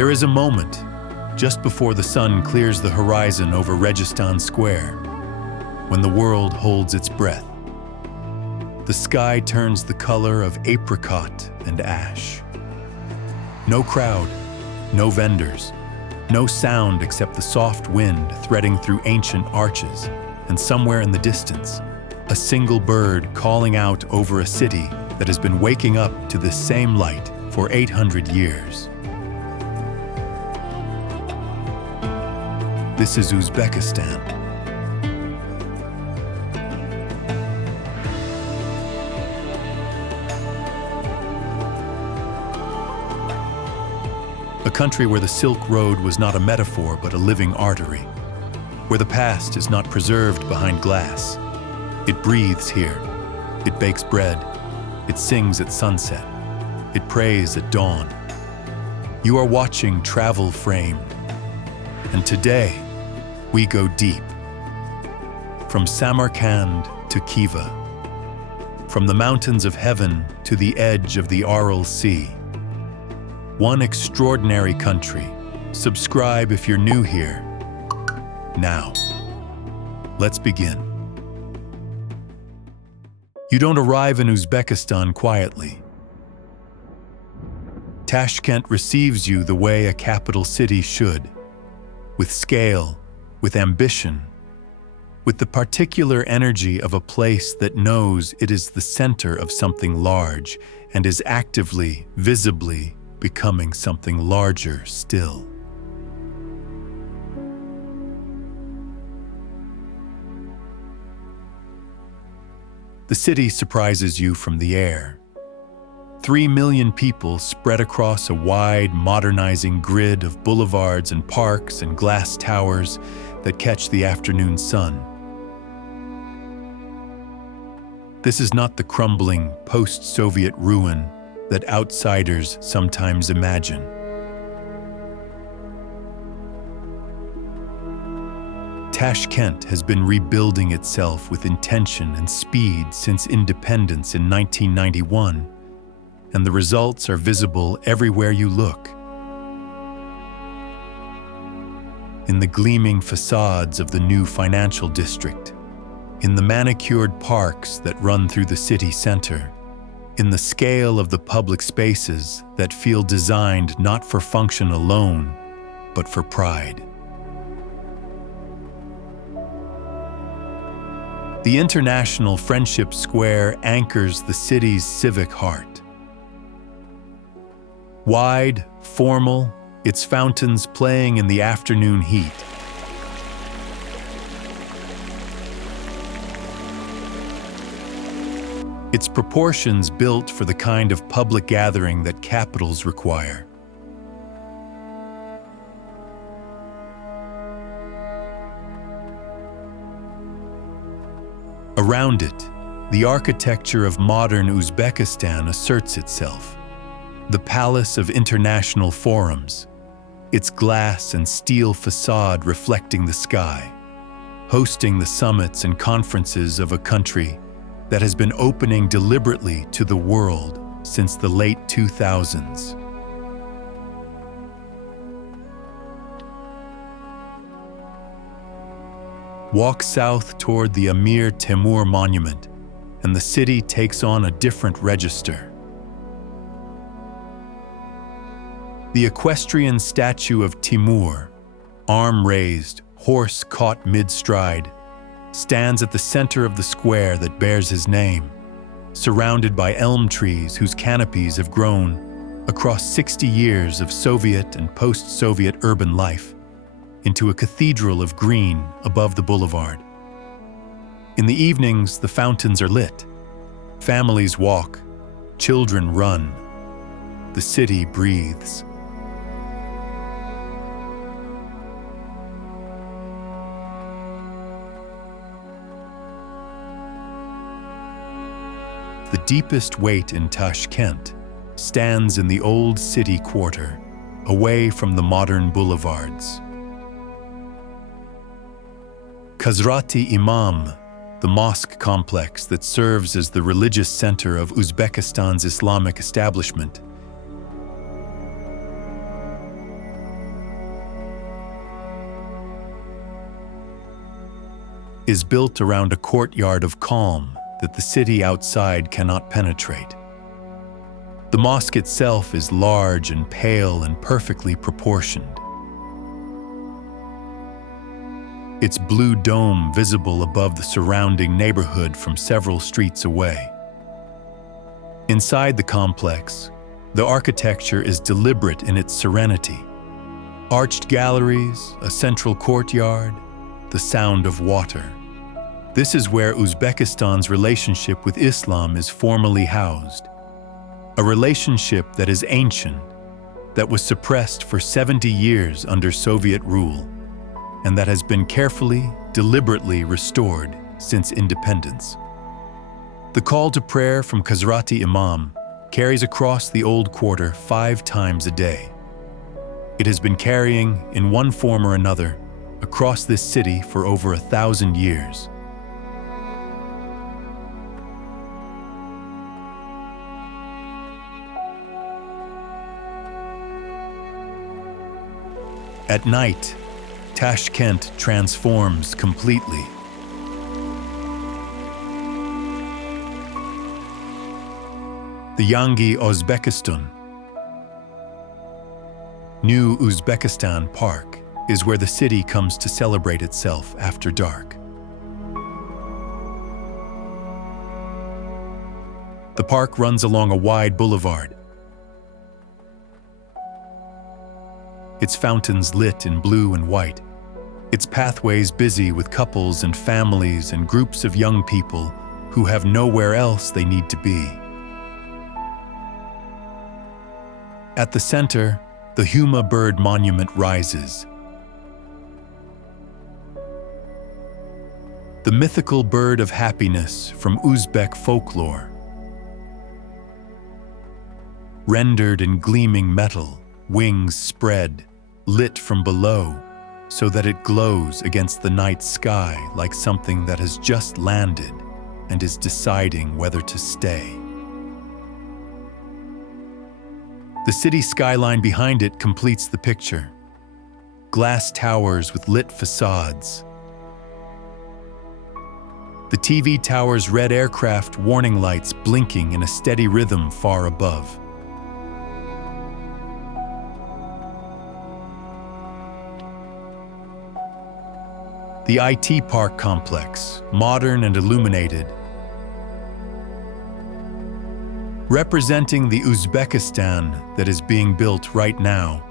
There is a moment, just before the sun clears the horizon over Registan Square, when the world holds its breath. The sky turns the color of apricot and ash. No crowd, no vendors, no sound except the soft wind threading through ancient arches, and somewhere in the distance, a single bird calling out over a city that has been waking up to this same light for 800 years. This is Uzbekistan. A country where the Silk Road was not a metaphor but a living artery, where the past is not preserved behind glass. It breathes here, it bakes bread, it sings at sunset, it prays at dawn. You are watching Travel Framed, and today we go deep. From Samarkand to Khiva, from the mountains of heaven to the edge of the Aral Sea. One extraordinary country. Subscribe if you're new here. Now, let's begin. You don't arrive in Uzbekistan quietly. Tashkent receives you the way a capital city should, with scale, with ambition, with the particular energy of a place that knows it is the center of something large and is actively, visibly becoming something larger still. The city surprises you from the air. 3 million people spread across a wide, modernizing grid of boulevards and parks and glass towers that catch the afternoon sun. This is not the crumbling, post-Soviet ruin that outsiders sometimes imagine. Tashkent has been rebuilding itself with intention and speed since independence in 1991, and the results are visible everywhere you look. In the gleaming facades of the new financial district, in the manicured parks that run through the city center, in the scale of the public spaces that feel designed not for function alone, but for pride. The International Friendship Square anchors the city's civic heart. Wide, formal, its fountains playing in the afternoon heat. Its proportions built for the kind of public gathering that capitals require. Around it, the architecture of modern Uzbekistan asserts itself. The Palace of International Forums, its glass and steel facade reflecting the sky, hosting the summits and conferences of a country that has been opening deliberately to the world since the late 2000s. Walk south toward the Amir Temur Monument, and the city takes on a different register. The equestrian statue of Timur, arm raised, horse caught mid-stride, stands at the center of the square that bears his name, surrounded by elm trees whose canopies have grown across 60 years of Soviet and post-Soviet urban life into a cathedral of green above the boulevard. In the evenings, the fountains are lit. Families walk, children run. The city breathes. The deepest weight in Tashkent stands in the old city quarter, away from the modern boulevards. Hazrati Imam, the mosque complex that serves as the religious center of Uzbekistan's Islamic establishment, is built around a courtyard of calm that the city outside cannot penetrate. The mosque itself is large and pale and perfectly proportioned. Its blue dome visible above the surrounding neighborhood from several streets away. Inside the complex, the architecture is deliberate in its serenity. Arched galleries, a central courtyard, the sound of water. This is where Uzbekistan's relationship with Islam is formally housed. A relationship that is ancient, that was suppressed for 70 years under Soviet rule, and that has been carefully, deliberately restored since independence. The call to prayer from Khazrati Imam carries across the old quarter 5 times a day. It has been carrying, in one form or another, across this city for over 1,000 years. At night, Tashkent transforms completely. The Yangi Uzbekistan, New Uzbekistan Park, is where the city comes to celebrate itself after dark. The park runs along a wide boulevard, its fountains lit in blue and white, its pathways busy with couples and families and groups of young people who have nowhere else they need to be. At the center, the Huma bird monument rises. The mythical bird of happiness from Uzbek folklore. Rendered in gleaming metal, wings spread, lit from below, so that it glows against the night sky like something that has just landed and is deciding whether to stay. The city skyline behind it completes the picture. Glass towers with lit facades. The TV tower's red aircraft warning lights blinking in a steady rhythm far above. The IT park complex, modern and illuminated, representing the Uzbekistan that is being built right now,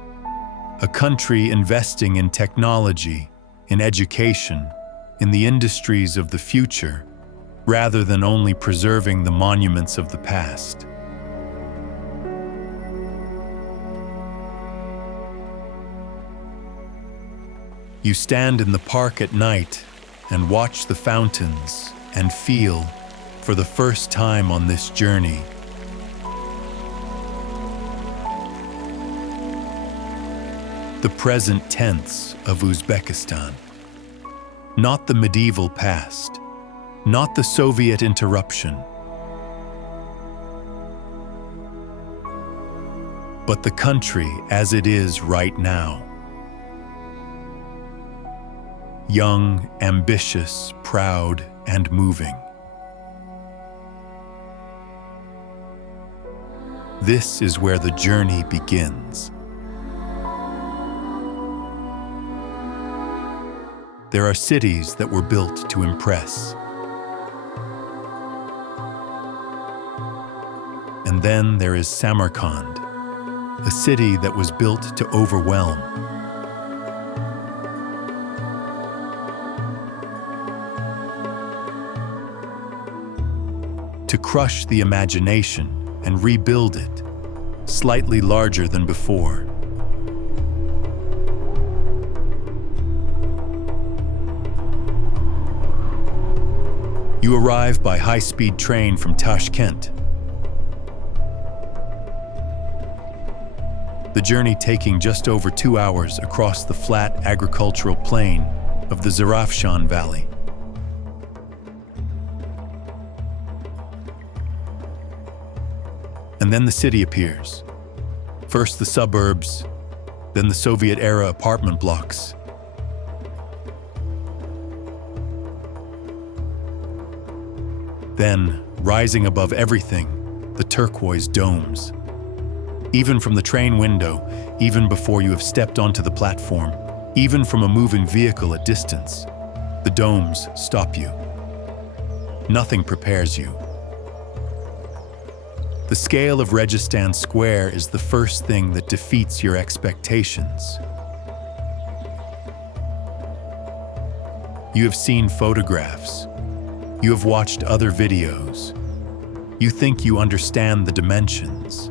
a country investing in technology, in education, in the industries of the future, rather than only preserving the monuments of the past. You stand in the park at night and watch the fountains and feel, for the first time on this journey, the present tense of Uzbekistan. Not the medieval past, not the Soviet interruption, but the country as it is right now. Young, ambitious, proud, and moving. This is where the journey begins. There are cities that were built to impress. And then there is Samarkand, a city that was built to overwhelm. To crush the imagination and rebuild it, slightly larger than before. You arrive by high-speed train from Tashkent. The journey taking just over 2 hours across the flat agricultural plain of the Registan Valley. And then the city appears. First the suburbs, then the Soviet-era apartment blocks. Then, rising above everything, the turquoise domes. Even from the train window, even before you have stepped onto the platform, even from a moving vehicle at distance, the domes stop you. Nothing prepares you. The scale of Registan Square is the first thing that defeats your expectations. You have seen photographs. You have watched other videos. You think you understand the dimensions.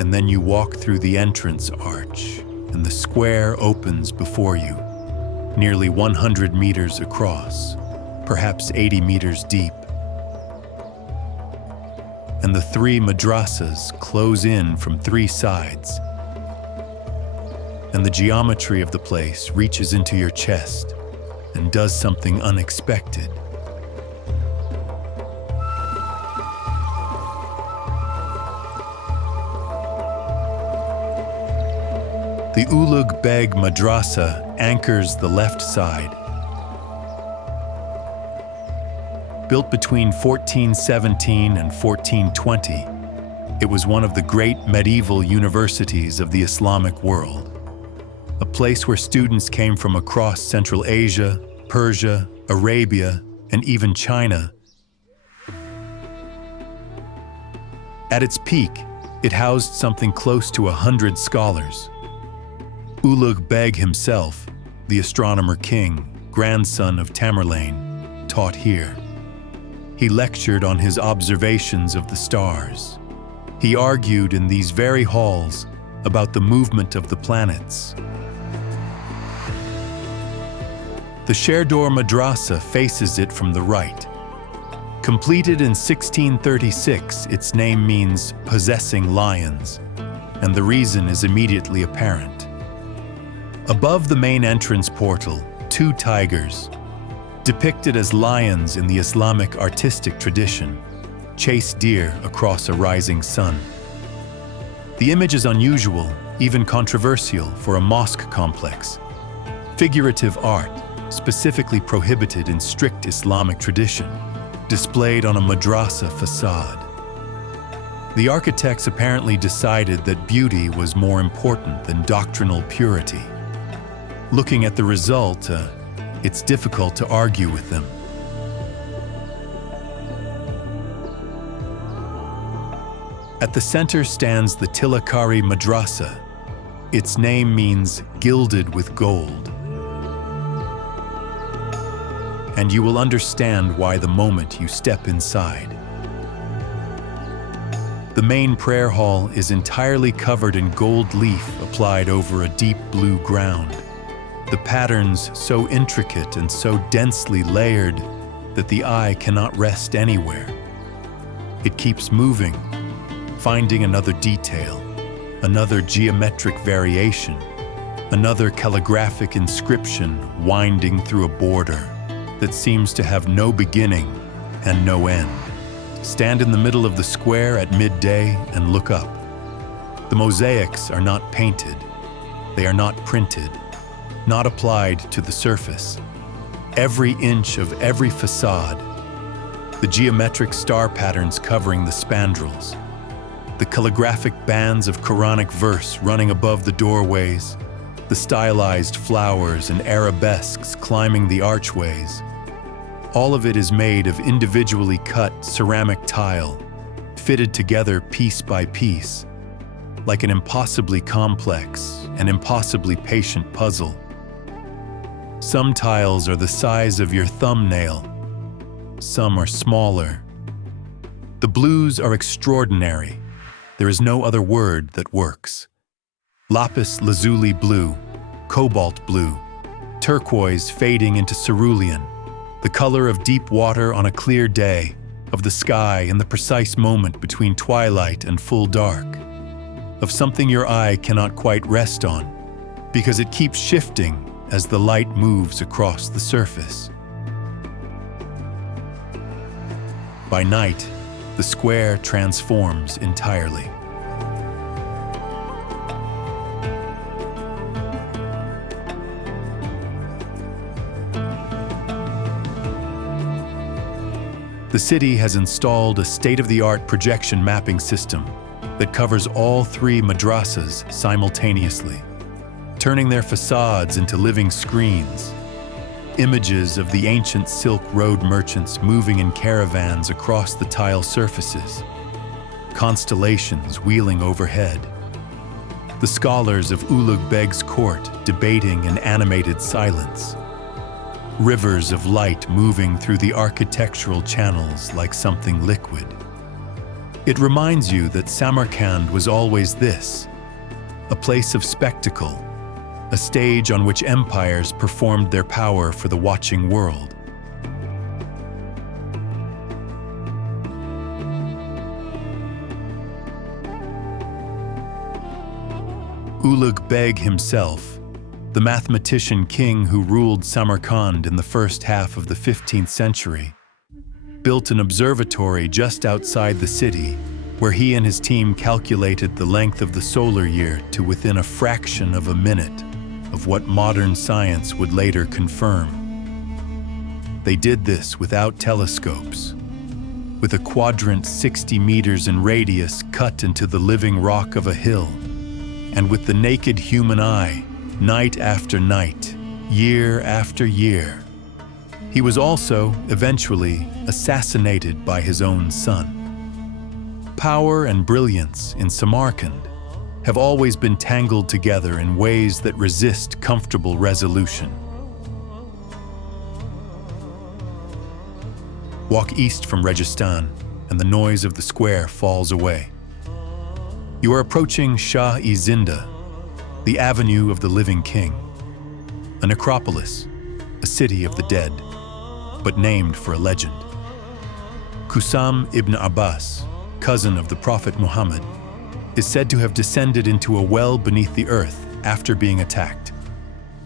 And then you walk through the entrance arch, and the square opens before you, nearly 100 meters across, perhaps 80 meters deep. And the three madrasas close in from three sides. And the geometry of the place reaches into your chest and does something unexpected. The Ulugh Beg Madrasa anchors the left side. Built between 1417 and 1420, it was one of the great medieval universities of the Islamic world, a place where students came from across Central Asia, Persia, Arabia, and even China. At its peak, it housed something close to 100 scholars. Ulugh Beg himself, the astronomer king, grandson of Tamerlane, taught here. He lectured on his observations of the stars. He argued in these very halls about the movement of the planets. The Sherdor Madrasa faces it from the right. Completed in 1636, its name means possessing lions, and the reason is immediately apparent. Above the main entrance portal, two tigers, depicted as lions in the Islamic artistic tradition, chase deer across a rising sun. The image is unusual, even controversial for a mosque complex. Figurative art, specifically prohibited in strict Islamic tradition, displayed on a madrasa facade. The architects apparently decided that beauty was more important than doctrinal purity. Looking at the result, it's difficult to argue with them. At the center stands the Tilakari Madrasa. Its name means gilded with gold. And you will understand why the moment you step inside. The main prayer hall is entirely covered in gold leaf applied over a deep blue ground. The patterns so intricate and so densely layered that the eye cannot rest anywhere. It keeps moving, finding another detail, another geometric variation, another calligraphic inscription winding through a border that seems to have no beginning and no end. Stand in the middle of the square at midday and look up. The mosaics are not painted. They are not printed, not applied to the surface. Every inch of every facade, the geometric star patterns covering the spandrels, the calligraphic bands of Quranic verse running above the doorways, the stylized flowers and arabesques climbing the archways. All of it is made of individually cut ceramic tile, fitted together piece by piece, like an impossibly complex and impossibly patient puzzle. Some tiles are the size of your thumbnail. Some are smaller. The blues are extraordinary. There is no other word that works. Lapis lazuli blue, cobalt blue, turquoise fading into cerulean, the color of deep water on a clear day, of the sky in the precise moment between twilight and full dark, of something your eye cannot quite rest on, because it keeps shifting as the light moves across the surface. By night, the square transforms entirely. The city has installed a state-of-the-art projection mapping system that covers all 3 madrasas simultaneously, turning their facades into living screens. Images of the ancient Silk Road merchants moving in caravans across the tile surfaces, constellations wheeling overhead, the scholars of Ulugh Beg's court debating in animated silence, rivers of light moving through the architectural channels like something liquid. It reminds you that Samarkand was always this, a place of spectacle, a stage on which empires performed their power for the watching world. Ulugh Beg himself, the mathematician king who ruled Samarkand in the first half of the 15th century, built an observatory just outside the city where he and his team calculated the length of the solar year to within a fraction of a minute of what modern science would later confirm. They did this without telescopes, with a quadrant 60 meters in radius cut into the living rock of a hill, and with the naked human eye, night after night, year after year. He was also, eventually, assassinated by his own son. Power and brilliance in Samarkand have always been tangled together in ways that resist comfortable resolution. Walk east from Registan, and the noise of the square falls away. You are approaching Shah-e-Zinda, the Avenue of the Living King, a necropolis, a city of the dead, but named for a legend. Qusam ibn Abbas, cousin of the Prophet Muhammad, is said to have descended into a well beneath the earth after being attacked,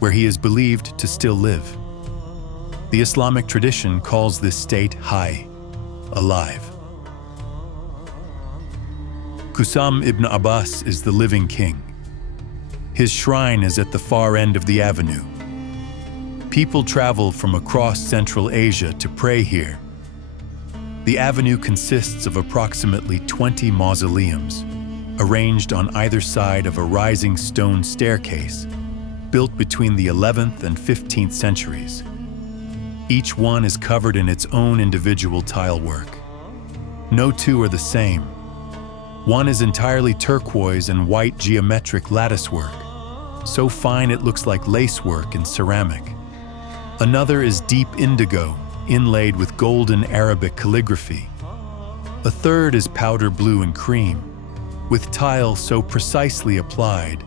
where he is believed to still live. The Islamic tradition calls this state Hayy, alive. Qusam ibn Abbas is the living king. His shrine is at the far end of the avenue. People travel from across Central Asia to pray here. The avenue consists of approximately 20 mausoleums, arranged on either side of a rising stone staircase, built between the 11th and 15th centuries. Each one is covered in its own individual tile work. No two are the same. One is entirely turquoise and white geometric latticework, so fine it looks like lacework in ceramic. Another is deep indigo, inlaid with golden Arabic calligraphy. A third is powder blue and cream, with tile so precisely applied,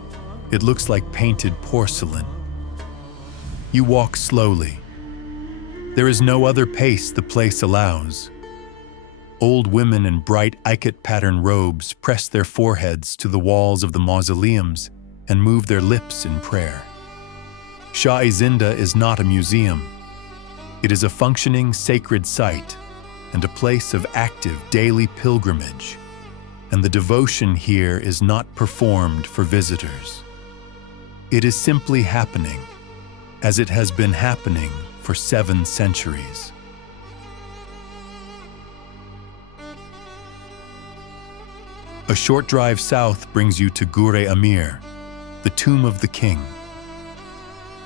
it looks like painted porcelain. You walk slowly. There is no other pace the place allows. Old women in bright ikat-pattern robes press their foreheads to the walls of the mausoleums and move their lips in prayer. Shah-e-Zinda is not a museum. It is a functioning sacred site and a place of active daily pilgrimage, and the devotion here is not performed for visitors. It is simply happening, as it has been happening for 7 centuries. A short drive south brings you to Gur-e Amir, the tomb of the king.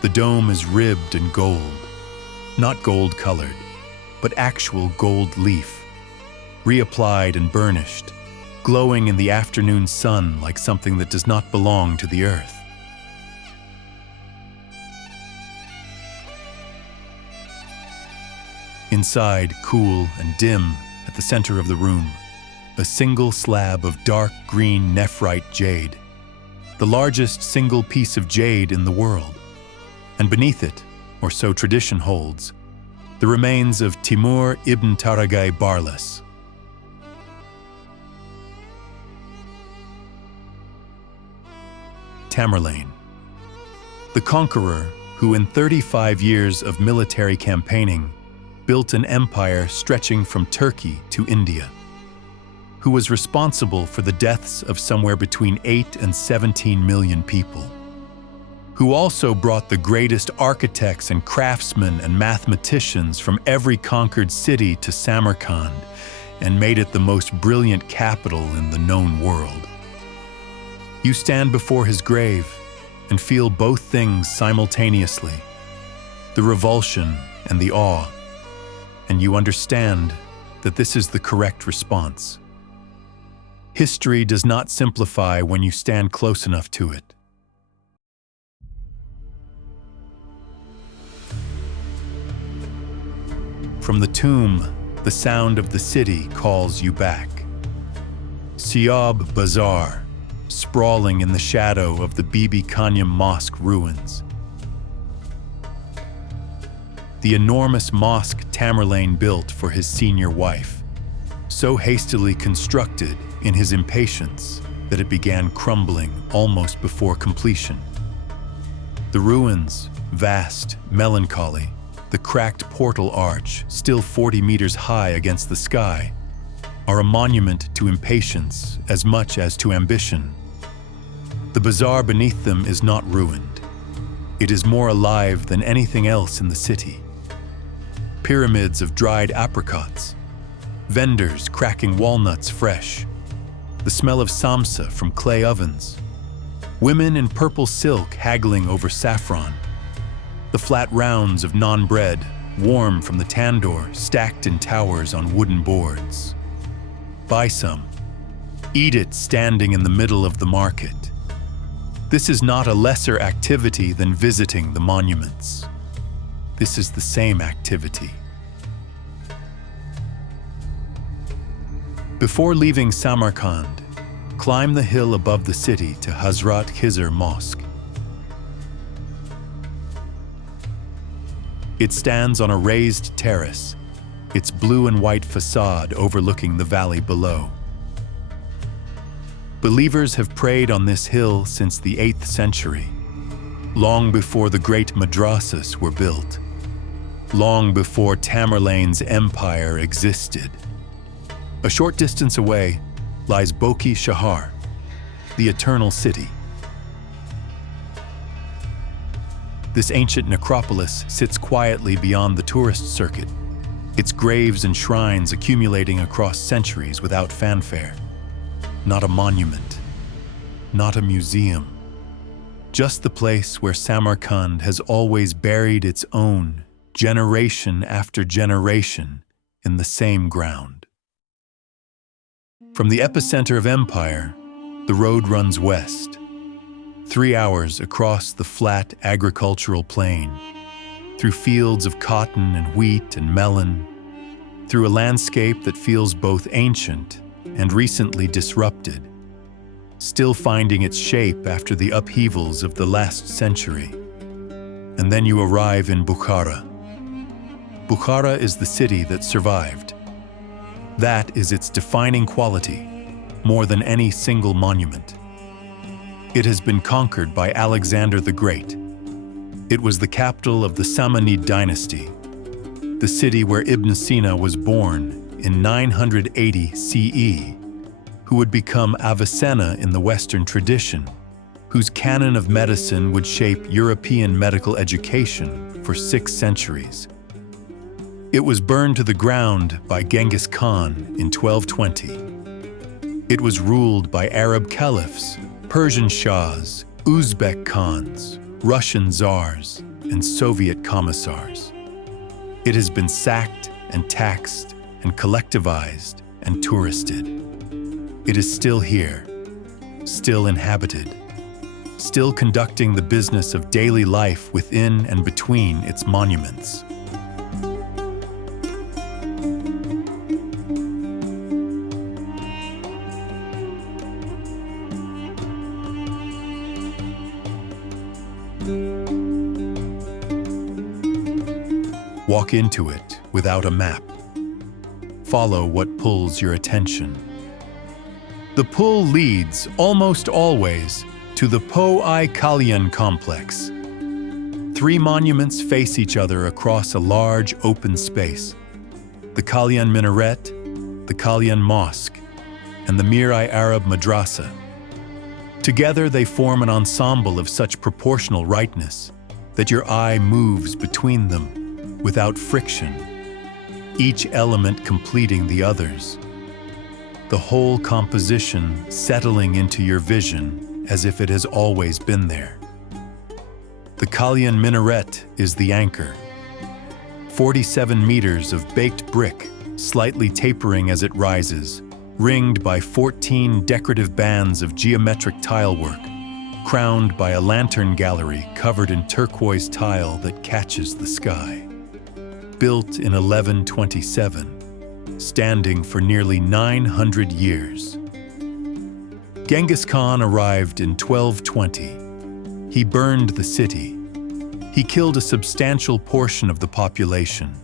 The dome is ribbed in gold, not gold-colored, but actual gold leaf, reapplied and burnished, glowing in the afternoon sun like something that does not belong to the earth. Inside, cool and dim, at the center of the room, a single slab of dark green nephrite jade, the largest single piece of jade in the world. And beneath it, or so tradition holds, the remains of Timur ibn Taragai Barlas. Tamerlane, the conqueror who in 35 years of military campaigning built an empire stretching from Turkey to India, who was responsible for the deaths of somewhere between 8 and 17 million people, who also brought the greatest architects and craftsmen and mathematicians from every conquered city to Samarkand and made it the most brilliant capital in the known world. You stand before his grave and feel both things simultaneously, the revulsion and the awe, and you understand that this is the correct response. History does not simplify when you stand close enough to it. From the tomb, the sound of the city calls you back. Siab Bazaar, sprawling in the shadow of the Bibi Kanyam Mosque ruins. The enormous mosque Tamerlane built for his senior wife, so hastily constructed in his impatience that it began crumbling almost before completion. The ruins, vast, melancholy, the cracked portal arch, still 40 meters high against the sky, are a monument to impatience as much as to ambition. The bazaar beneath them is not ruined. It is more alive than anything else in the city. Pyramids of dried apricots, vendors cracking walnuts fresh, the smell of samsa from clay ovens, women in purple silk haggling over saffron, the flat rounds of naan bread, warm from the tandoor, stacked in towers on wooden boards. Buy some. Eat it standing in the middle of the market. This is not a lesser activity than visiting the monuments. This is the same activity. Before leaving Samarkand, climb the hill above the city to Hazrat Khizr Mosque. It stands on a raised terrace, its blue and white facade overlooking the valley below. Believers have prayed on this hill since the 8th century, long before the great madrasas were built, long before Tamerlane's empire existed. A short distance away lies Boki Shahar, the Eternal City. This ancient necropolis sits quietly beyond the tourist circuit, its graves and shrines accumulating across centuries without fanfare. Not a monument, not a museum, just the place where Samarkand has always buried its own, generation after generation, in the same ground. From the epicenter of empire, the road runs west, 3 hours across the flat agricultural plain, through fields of cotton and wheat and melon, through a landscape that feels both ancient and recently disrupted, still finding its shape after the upheavals of the last century. And then you arrive in Bukhara. Bukhara is the city that survived. That is its defining quality, more than any single monument. It has been conquered by Alexander the Great. It was the capital of the Samanid dynasty, the city where Ibn Sina was born in 980 CE, who would become Avicenna in the Western tradition, whose canon of medicine would shape European medical education for 6 centuries. It was burned to the ground by Genghis Khan in 1220. It was ruled by Arab caliphs, Persian shahs, Uzbek khans, Russian czars, and Soviet commissars. It has been sacked and taxed and collectivized and touristed. It is still here, still inhabited, still conducting the business of daily life within and between its monuments. Walk into it without a map. Follow what pulls your attention. The pull leads, almost always, to the Po-I Kalyan complex. 3 monuments face each other across a large open space. The Kalyan Minaret, the Kalyan Mosque, and the Mir-i Arab Madrasa. Together they form an ensemble of such proportional rightness that your eye moves between them without friction, each element completing the others, the whole composition settling into your vision as if it has always been there. The Kalyan minaret is the anchor, 47 meters of baked brick, slightly tapering as it rises, ringed by 14 decorative bands of geometric tilework, crowned by a lantern gallery covered in turquoise tile that catches the sky. Built in 1127, standing for nearly 900 years. Genghis Khan arrived in 1220. He burned the city. He killed a substantial portion of the population.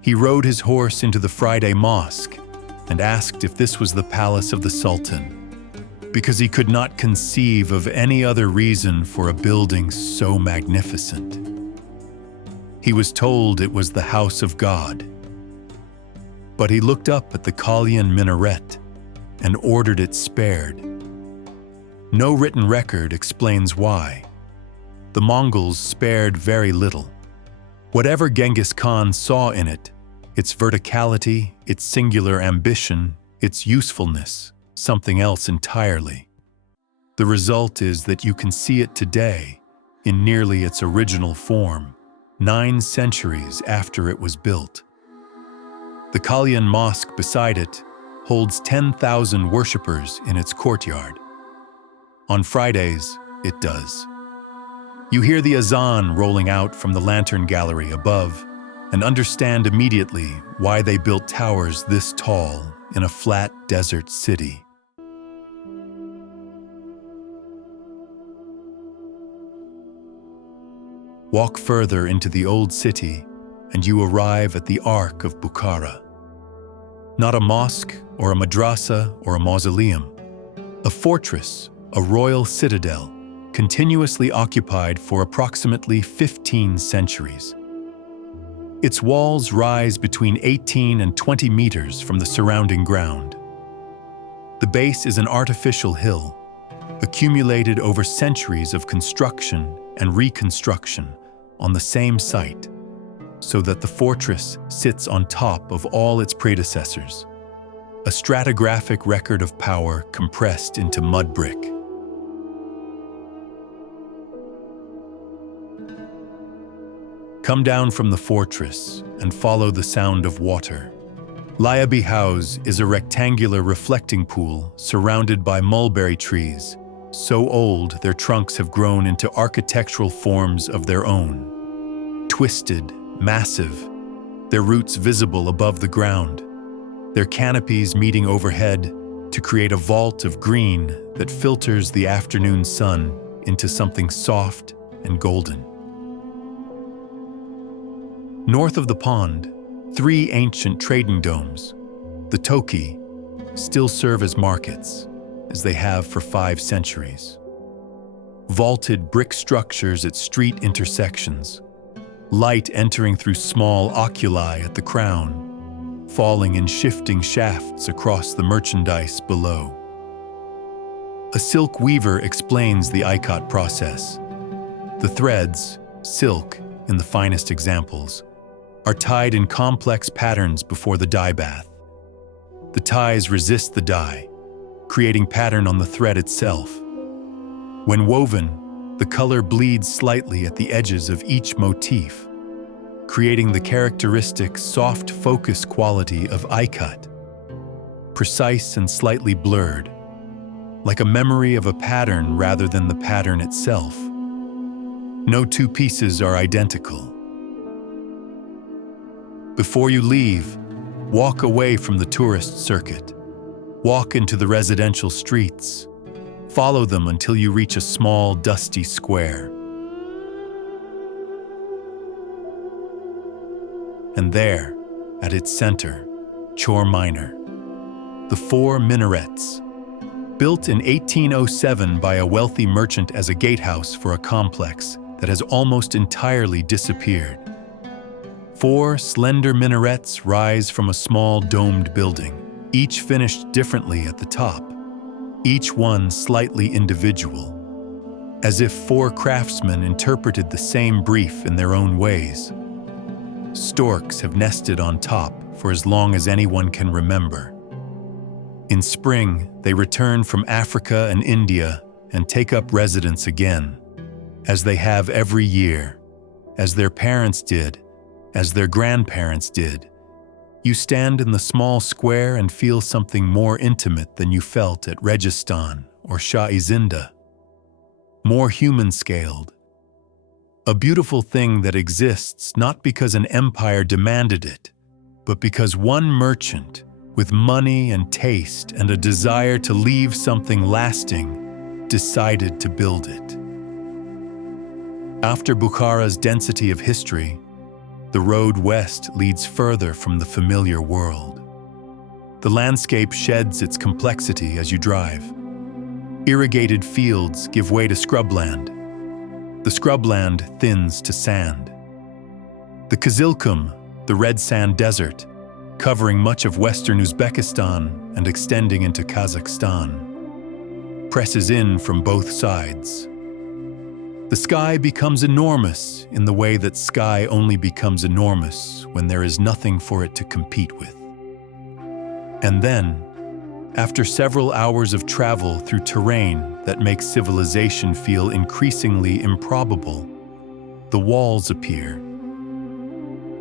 He rode his horse into the Friday mosque and asked if this was the palace of the Sultan, because he could not conceive of any other reason for a building so magnificent. He was told it was the house of God. But he looked up at the Kalyan minaret and ordered it spared. No written record explains why. The Mongols spared very little. Whatever Genghis Khan saw in it, its verticality, its singular ambition, its usefulness, something else entirely. The result is that you can see it today in nearly its original form, 9 centuries after it was built. The Kalyan Mosque beside it holds 10,000 worshippers in its courtyard. On Fridays, it does. You hear the azan rolling out from the lantern gallery above and understand immediately why they built towers this tall in a flat desert city. Walk further into the old city and you arrive at the Ark of Bukhara. Not a mosque or a madrasa or a mausoleum, a fortress, a royal citadel, continuously occupied for approximately 15 centuries. Its walls rise between 18 and 20 meters from the surrounding ground. The base is an artificial hill, accumulated over centuries of construction and reconstruction on the same site, so that the fortress sits on top of all its predecessors, a stratigraphic record of power compressed into mud brick. Come down from the fortress and follow the sound of water. Liabi House is a rectangular reflecting pool surrounded by mulberry trees, so old their trunks have grown into architectural forms of their own. Twisted, massive, their roots visible above the ground, their canopies meeting overhead to create a vault of green that filters the afternoon sun into something soft and golden. North of the pond, 3 ancient trading domes, the Toki, still serve as markets, as they have for 5 centuries. Vaulted brick structures at street intersections, light entering through small oculi at the crown, falling in shifting shafts across the merchandise below. A silk weaver explains the ikat process. The threads, silk in the finest examples, are tied in complex patterns before the dye bath. The ties resist the dye, creating pattern on the thread itself. When woven, the color bleeds slightly at the edges of each motif, creating the characteristic soft focus quality of ikat, precise and slightly blurred, like a memory of a pattern rather than the pattern itself. No 2 pieces are identical. Before you leave, walk away from the tourist circuit. Walk into the residential streets. Follow them until you reach a small, dusty square. And there, at its center, Chor Minor, the 4 minarets. Built in 1807 by a wealthy merchant as a gatehouse for a complex that has almost entirely disappeared. 4 slender minarets rise from a small domed building, each finished differently at the top, each one slightly individual, as if four craftsmen interpreted the same brief in their own ways. Storks have nested on top for as long as anyone can remember. In spring, they return from Africa and India and take up residence again, as they have every year, as their parents did, as their grandparents did. You stand in the small square and feel something more intimate than you felt at Registan or Shah-e-Zinda. More human-scaled. A beautiful thing that exists not because an empire demanded it, but because one merchant, with money and taste and a desire to leave something lasting, decided to build it. After Bukhara's density of history, the road west leads further from the familiar world. The landscape sheds its complexity as you drive. Irrigated fields give way to scrubland. The scrubland thins to sand. The Kizilkum, the red sand desert, covering much of western Uzbekistan and extending into Kazakhstan, presses in from both sides. The sky becomes enormous in the way that sky only becomes enormous when there is nothing for it to compete with. And then, after several hours of travel through terrain that makes civilization feel increasingly improbable, the walls appear.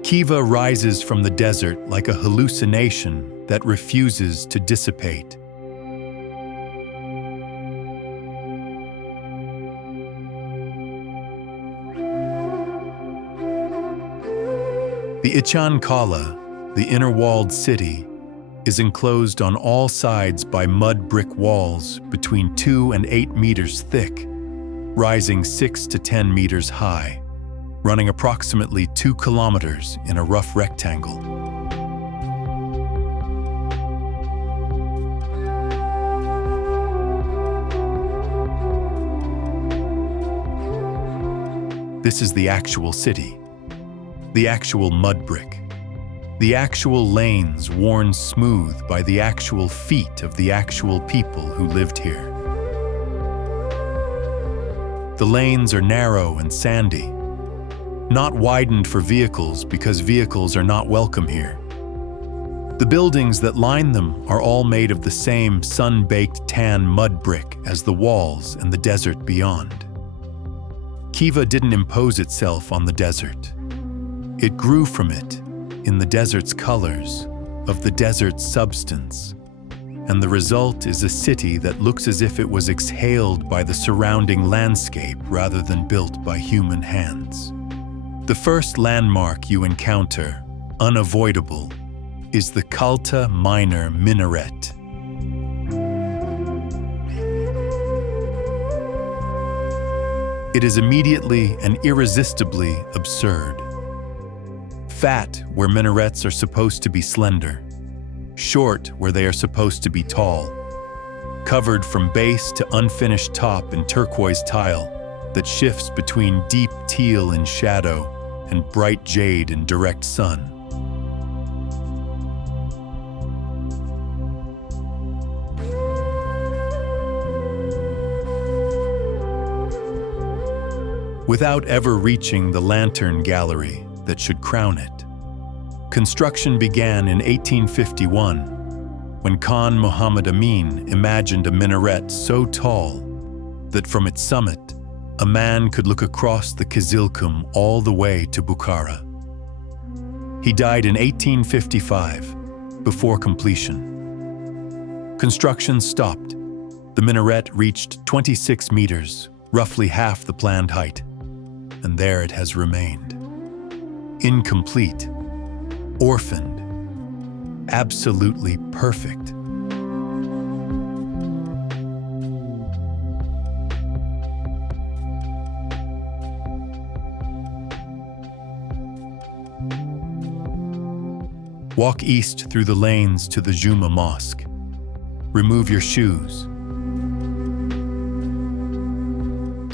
Khiva rises from the desert like a hallucination that refuses to dissipate. The Ichan Kala, the inner-walled city, is enclosed on all sides by mud brick walls between 2 and 8 meters thick, rising 6 to 10 meters high, running approximately 2 kilometers in a rough rectangle. This is the actual city, the actual mud brick, the actual lanes worn smooth by the actual feet of the actual people who lived here. The lanes are narrow and sandy, not widened for vehicles because vehicles are not welcome here. The buildings that line them are all made of the same sun-baked tan mud brick as the walls and the desert beyond. Khiva didn't impose itself on the desert. It grew from it, in the desert's colors, of the desert's substance, and the result is a city that looks as if it was exhaled by the surrounding landscape rather than built by human hands. The first landmark you encounter, unavoidable, is the Kalta Minor Minaret. It is immediately and irresistibly absurd. Fat where minarets are supposed to be slender, short where they are supposed to be tall, covered from base to unfinished top in turquoise tile that shifts between deep teal in shadow and bright jade in direct sun. Without ever reaching the lantern gallery that should crown it. Construction began in 1851, when Khan Muhammad Amin imagined a minaret so tall that from its summit, a man could look across the Kizilkum all the way to Bukhara. He died in 1855, before completion. Construction stopped. The minaret reached 26 meters, roughly half the planned height, and there it has remained. Incomplete, orphaned, absolutely perfect. Walk east through the lanes to the Juma Mosque. Remove your shoes.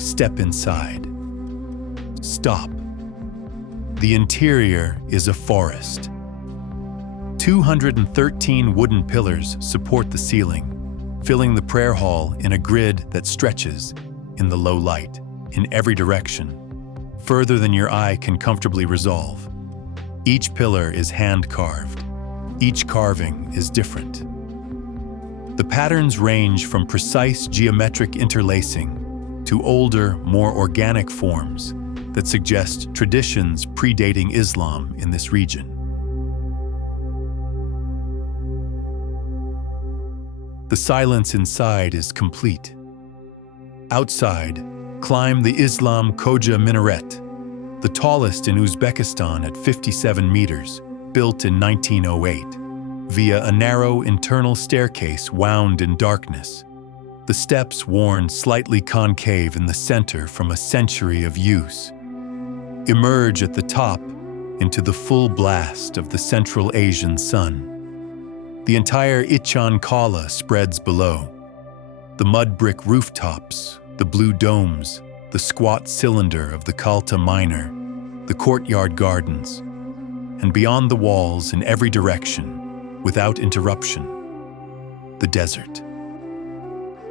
Step inside. Stop. The interior is a forest. 213 wooden pillars support the ceiling, filling the prayer hall in a grid that stretches, in the low light, in every direction, further than your eye can comfortably resolve. Each pillar is hand-carved. Each carving is different. The patterns range from precise geometric interlacing to older, more organic forms that suggest traditions predating Islam in this region. The silence inside is complete. Outside, climb the Islam Khoja minaret, the tallest in Uzbekistan at 57 meters, built in 1908, via a narrow internal staircase wound in darkness. The steps worn slightly concave in the center from a century of use. Emerge at the top into the full blast of the Central Asian sun. The entire Ichan Kala spreads below. The mud brick rooftops, the blue domes, the squat cylinder of the Kalta Minor, the courtyard gardens, and beyond the walls in every direction, without interruption, the desert.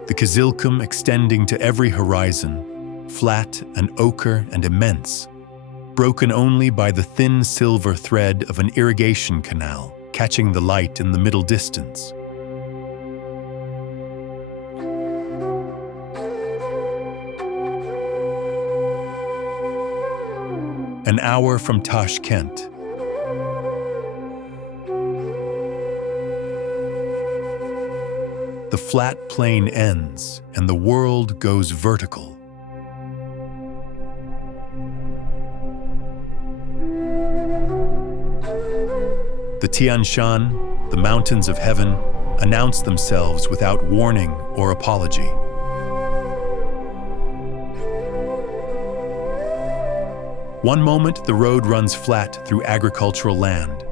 The Kizilkum extending to every horizon, flat and ochre and immense, broken only by the thin silver thread of an irrigation canal catching the light in the middle distance. An hour from Tashkent. The flat plain ends and the world goes vertical. The Tian Shan, the mountains of heaven, announce themselves without warning or apology. One moment, the road runs flat through agricultural land,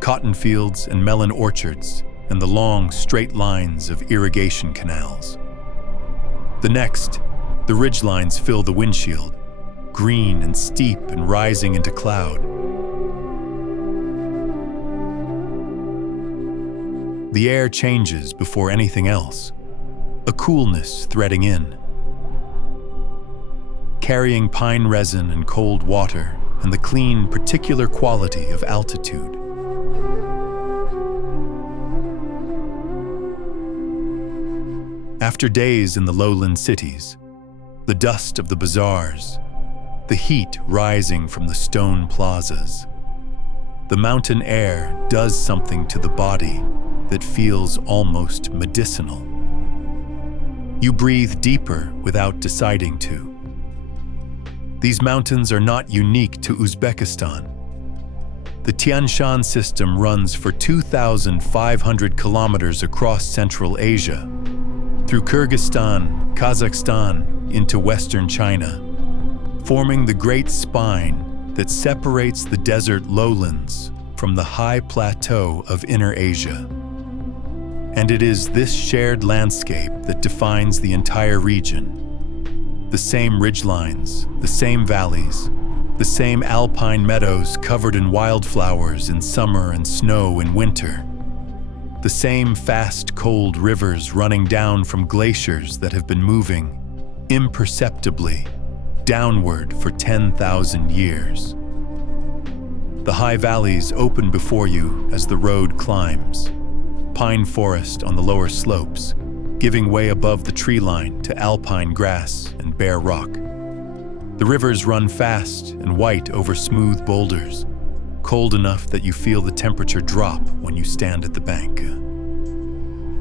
cotton fields and melon orchards, and the long, straight lines of irrigation canals. The next, the ridgelines fill the windshield, green and steep and rising into cloud. The air changes before anything else, a coolness threading in, carrying pine resin and cold water and the clean, particular quality of altitude. After days in the lowland cities, the dust of the bazaars, the heat rising from the stone plazas, the mountain air does something to the body that feels almost medicinal. You breathe deeper without deciding to. These mountains are not unique to Uzbekistan. The Tian Shan system runs for 2,500 kilometers across Central Asia, through Kyrgyzstan, Kazakhstan, into Western China, forming the great spine that separates the desert lowlands from the high plateau of Inner Asia. And it is this shared landscape that defines the entire region. The same ridgelines, the same valleys, the same alpine meadows covered in wildflowers in summer and snow in winter. The same fast, cold rivers running down from glaciers that have been moving imperceptibly downward for 10,000 years. The high valleys open before you as the road climbs. Pine forest on the lower slopes, giving way above the tree line to alpine grass and bare rock. The rivers run fast and white over smooth boulders, cold enough that you feel the temperature drop when you stand at the bank.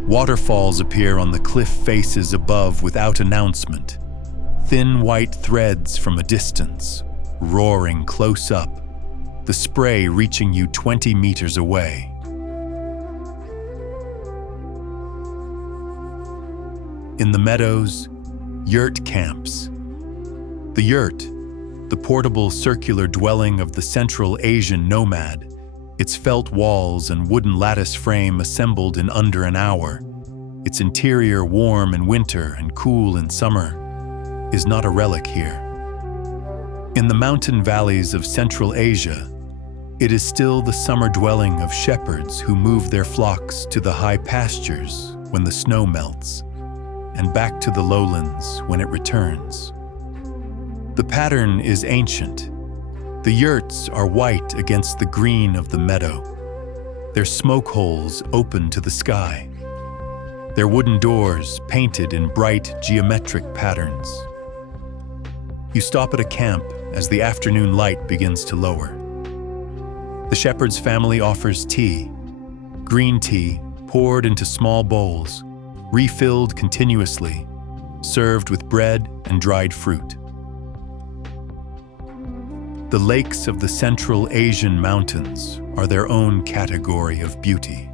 Waterfalls appear on the cliff faces above without announcement, thin white threads from a distance, roaring close up, the spray reaching you 20 meters away. In the meadows, yurt camps. The yurt, the portable circular dwelling of the Central Asian nomad, its felt walls and wooden lattice frame assembled in under an hour, its interior warm in winter and cool in summer, is not a relic here. In the mountain valleys of Central Asia, it is still the summer dwelling of shepherds who move their flocks to the high pastures when the snow melts, and back to the lowlands when it returns. The pattern is ancient. The yurts are white against the green of the meadow. Their smoke holes open to the sky. Their wooden doors painted in bright geometric patterns. You stop at a camp as the afternoon light begins to lower. The shepherd's family offers tea, green tea poured into small bowls, refilled continuously, served with bread and dried fruit. The lakes of the Central Asian mountains are their own category of beauty.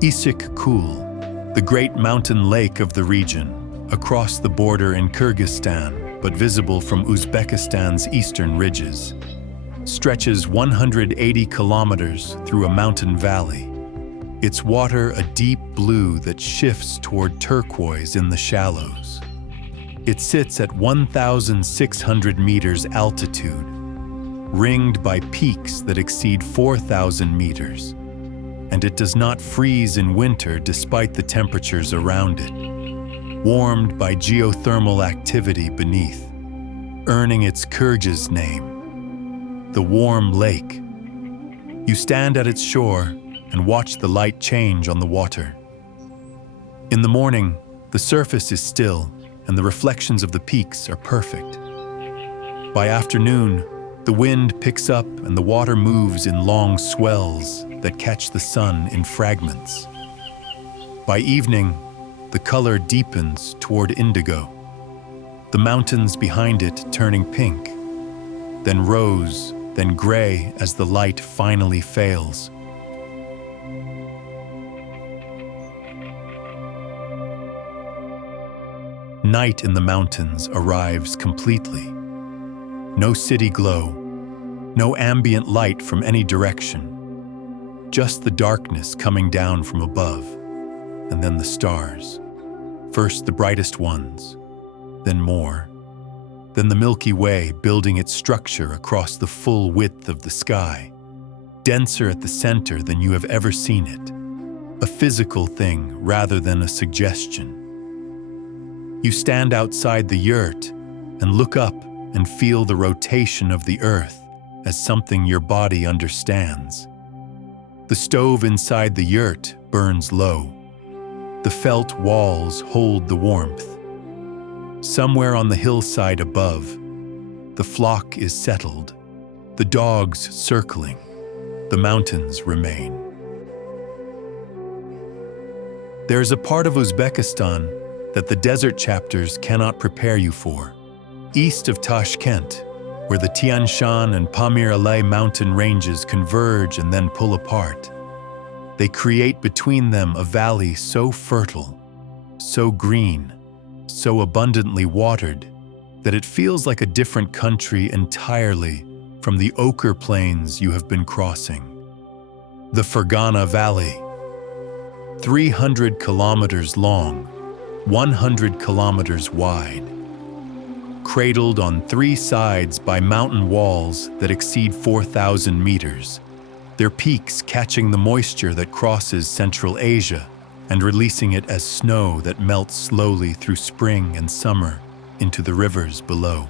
Issyk-Kul, the great mountain lake of the region, across the border in Kyrgyzstan, but visible from Uzbekistan's eastern ridges, stretches 180 kilometers through a mountain valley, its water a deep blue that shifts toward turquoise in the shallows. It sits at 1,600 meters altitude, ringed by peaks that exceed 4,000 meters, and it does not freeze in winter despite the temperatures around it, warmed by geothermal activity beneath, earning its Kyrgyz name, the warm lake. You stand at its shore and watch the light change on the water. In the morning, the surface is still and the reflections of the peaks are perfect. By afternoon, the wind picks up and the water moves in long swells that catch the sun in fragments. By evening, the color deepens toward indigo, the mountains behind it turning pink, then rose, then gray as the light finally fails. Night in the mountains arrives completely. No city glow, no ambient light from any direction, just the darkness coming down from above, and then the stars. First the brightest ones, then more, then the Milky Way building its structure across the full width of the sky, denser at the center than you have ever seen it, a physical thing rather than a suggestion. You stand outside the yurt and look up and feel the rotation of the earth as something your body understands. The stove inside the yurt burns low. The felt walls hold the warmth. Somewhere on the hillside above, the flock is settled, the dogs circling, the mountains remain. There's a part of Uzbekistan that the desert chapters cannot prepare you for. East of Tashkent, where the Tian Shan and Pamir mountain ranges converge and then pull apart, they create between them a valley so fertile, so green, so abundantly watered, that it feels like a different country entirely from the ochre plains you have been crossing. The Fergana Valley, 300 kilometers long, 100 kilometers wide, cradled on three sides by mountain walls that exceed 4,000 meters, their peaks catching the moisture that crosses Central Asia and releasing it as snow that melts slowly through spring and summer into the rivers below.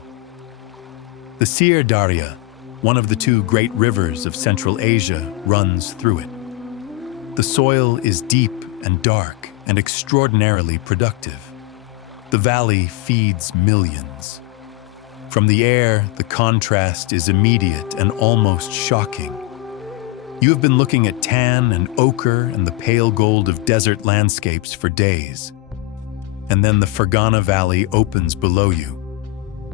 The Sir Darya, one of the two great rivers of Central Asia, runs through it. The soil is deep and dark and extraordinarily productive. The valley feeds millions. From the air, the contrast is immediate and almost shocking. You have been looking at tan and ochre and the pale gold of desert landscapes for days. And then the Fergana Valley opens below you,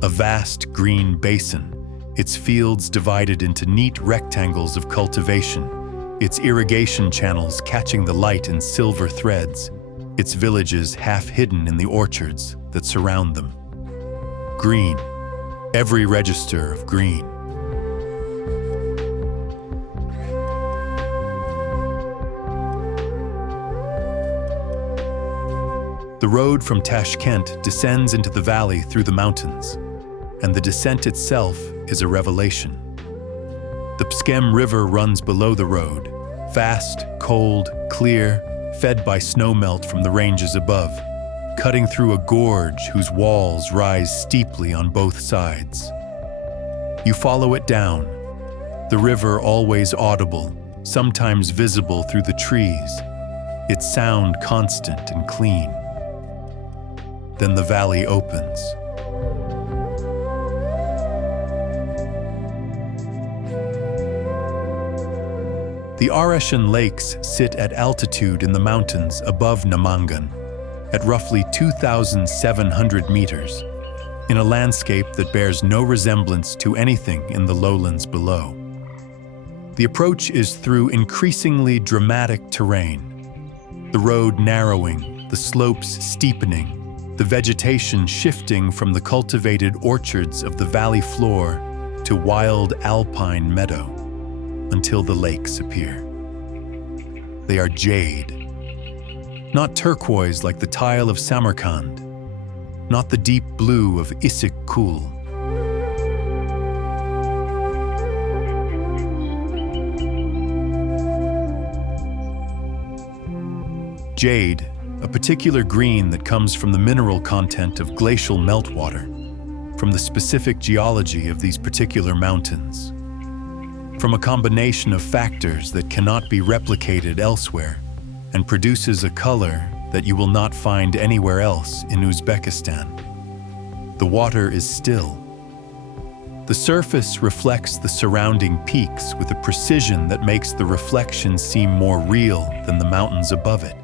a vast green basin, its fields divided into neat rectangles of cultivation, its irrigation channels catching the light in silver threads, its villages half hidden in the orchards that surround them. Green, every register of green. The road from Tashkent descends into the valley through the mountains, and the descent itself is a revelation. The Pskem River runs below the road, Vast, cold, clear, fed by snowmelt from the ranges above, cutting through a gorge whose walls rise steeply on both sides. You follow it down, the river always audible, sometimes visible through the trees, its sound constant and clean. Then the valley opens. The Arashan Lakes sit at altitude in the mountains above Namangan, at roughly 2,700 meters, in a landscape that bears no resemblance to anything in the lowlands below. The approach is through increasingly dramatic terrain, the road narrowing, the slopes steepening, the vegetation shifting from the cultivated orchards of the valley floor to wild alpine meadow, until the lakes appear. They are jade, not turquoise like the tile of Samarkand, not the deep blue of Islamic. Jade, a particular green that comes from the mineral content of glacial meltwater, from the specific geology of these particular mountains, from a combination of factors that cannot be replicated elsewhere, and produces a color that you will not find anywhere else in Uzbekistan. The water is still. The surface reflects the surrounding peaks with a precision that makes the reflection seem more real than the mountains above it.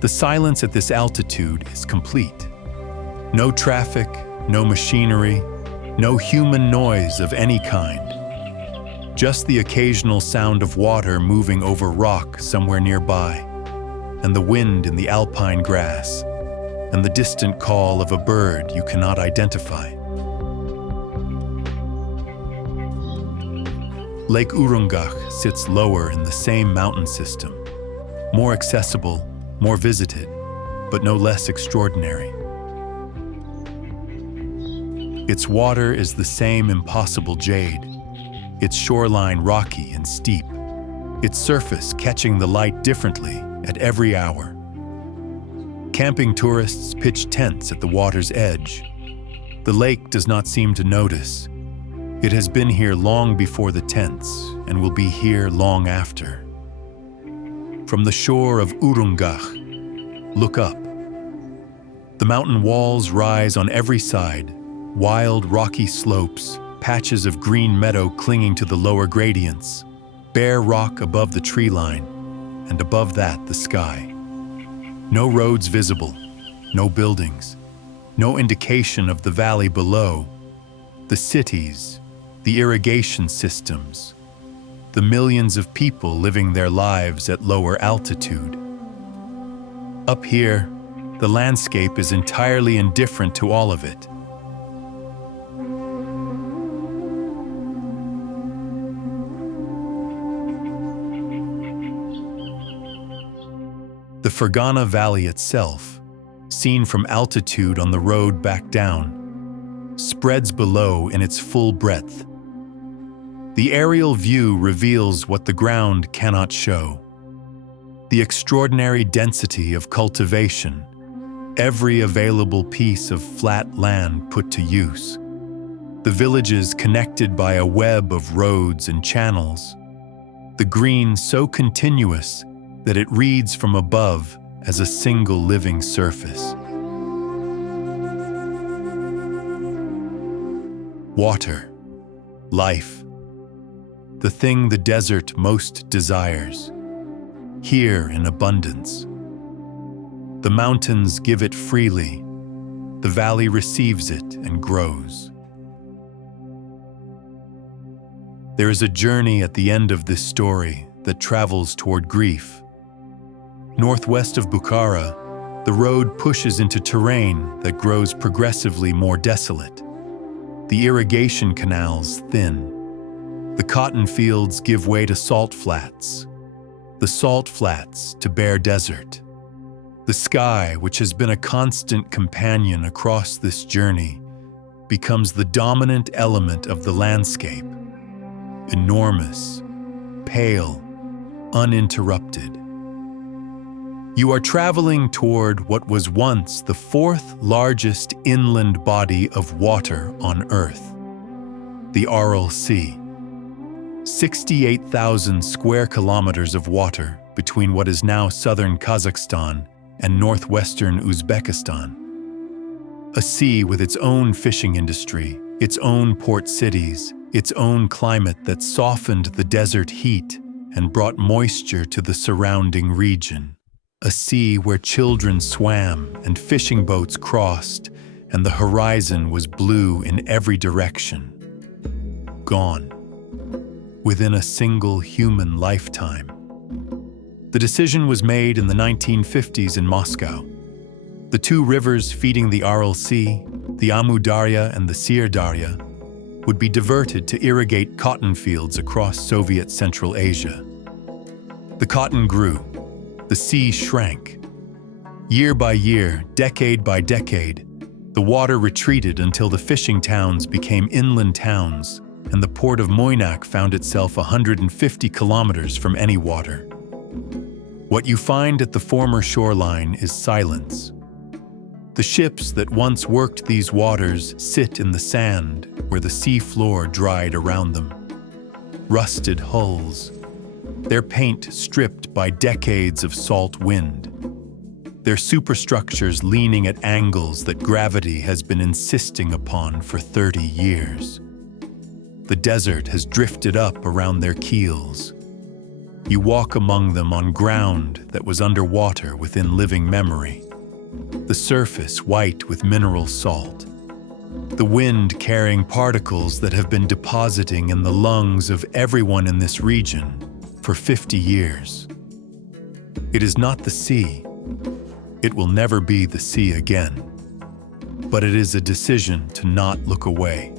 The silence at this altitude is complete. No traffic, no machinery, no human noise of any kind. Just the occasional sound of water moving over rock somewhere nearby, and the wind in the alpine grass, and the distant call of a bird you cannot identify. Lake Urungach sits lower in the same mountain system, more accessible, more visited, but no less extraordinary. Its water is the same impossible jade, its shoreline rocky and steep, its surface catching the light differently at every hour. Camping tourists pitch tents at the water's edge. The lake does not seem to notice. It has been here long before the tents and will be here long after. From the shore of Urungach, look up. The mountain walls rise on every side, wild rocky slopes, patches of green meadow clinging to the lower gradients, bare rock above the tree line, and above that the sky. No roads visible, no buildings, no indication of the valley below, the cities, the irrigation systems, the millions of people living their lives at lower altitude. Up here, the landscape is entirely indifferent to all of it. The Fergana Valley itself, seen from altitude on the road back down, spreads below in its full breadth. The aerial view reveals what the ground cannot show. The extraordinary density of cultivation, every available piece of flat land put to use. The villages connected by a web of roads and channels. The green so continuous that it reads from above as a single living surface. Water, life, the thing the desert most desires, here in abundance. The mountains give it freely, the valley receives it and grows. There is a journey at the end of this story that travels toward grief. Northwest of Bukhara, the road pushes into terrain that grows progressively more desolate. The irrigation canals thin. The cotton fields give way to salt flats. The salt flats to bare desert. The sky, which has been a constant companion across this journey, becomes the dominant element of the landscape. Enormous, pale, uninterrupted. You are traveling toward what was once the fourth largest inland body of water on Earth, the Aral Sea. 68,000 square kilometers of water between what is now southern Kazakhstan and northwestern Uzbekistan. A sea with its own fishing industry, its own port cities, its own climate that softened the desert heat and brought moisture to the surrounding region. A sea where children swam and fishing boats crossed, and the horizon was blue in every direction. Gone. Within a single human lifetime. The decision was made in the 1950s in Moscow. The two rivers feeding the Aral Sea, the Amu Darya and the Sir Darya, would be diverted to irrigate cotton fields across Soviet Central Asia. The cotton grew. The sea shrank. Year by year, decade by decade, the water retreated until the fishing towns became inland towns, and the port of Moynak found itself 150 kilometers from any water. What you find at the former shoreline is silence. The ships that once worked these waters sit in the sand where the sea floor dried around them. Rusted hulls, their paint stripped by decades of salt wind, their superstructures leaning at angles that gravity has been insisting upon for 30 years. The desert has drifted up around their keels. You walk among them on ground that was underwater within living memory. The surface white with mineral salt. The wind carrying particles that have been depositing in the lungs of everyone in this region for 50 years. It is not the sea. It will never be the sea again. But it is a decision to not look away.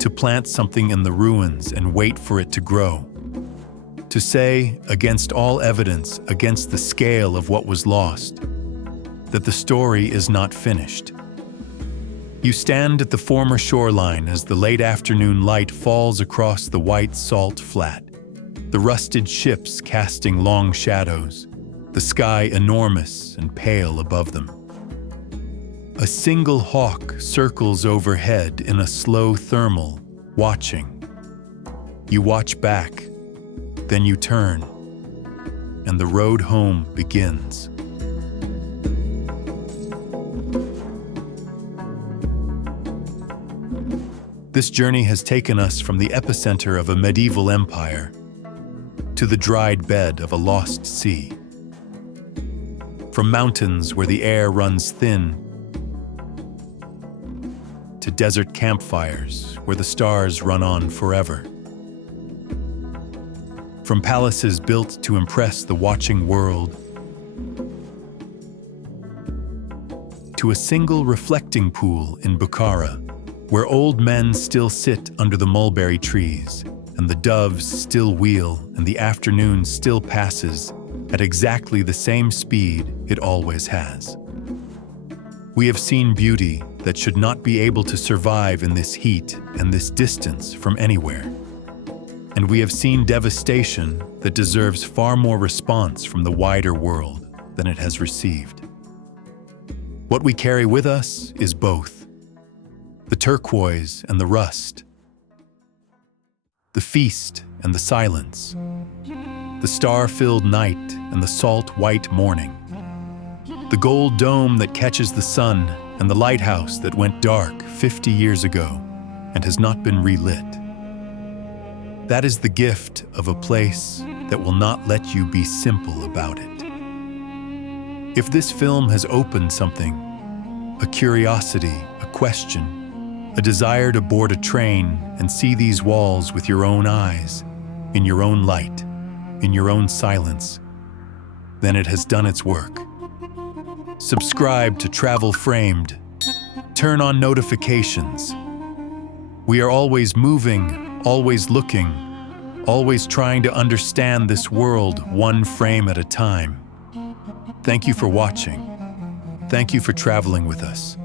To plant something in the ruins and wait for it to grow. To say, against all evidence, against the scale of what was lost, that the story is not finished. You stand at the former shoreline as the late afternoon light falls across the white salt flat, the rusted ships casting long shadows, the sky enormous and pale above them. A single hawk circles overhead in a slow thermal, watching. You watch back, then you turn, and the road home begins. This journey has taken us from the epicenter of a medieval empire to the dried bed of a lost sea. From mountains where the air runs thin to desert campfires where the stars run on forever. From palaces built to impress the watching world to a single reflecting pool in Bukhara, where old men still sit under the mulberry trees, and the doves still wheel, and the afternoon still passes at exactly the same speed it always has. We have seen beauty that should not be able to survive in this heat and this distance from anywhere. And we have seen devastation that deserves far more response from the wider world than it has received. What we carry with us is both. The turquoise and the rust. The feast and the silence. The star-filled night and the salt white morning. The gold dome that catches the sun and the lighthouse that went dark 50 years ago and has not been relit. That is the gift of a place that will not let you be simple about it. If this film has opened something, a curiosity, a question, a desire to board a train and see these walls with your own eyes, in your own light, in your own silence, then it has done its work. Subscribe to Travel Framed. Turn on notifications. We are always moving, always looking, always trying to understand this world one frame at a time. Thank you for watching. Thank you for traveling with us.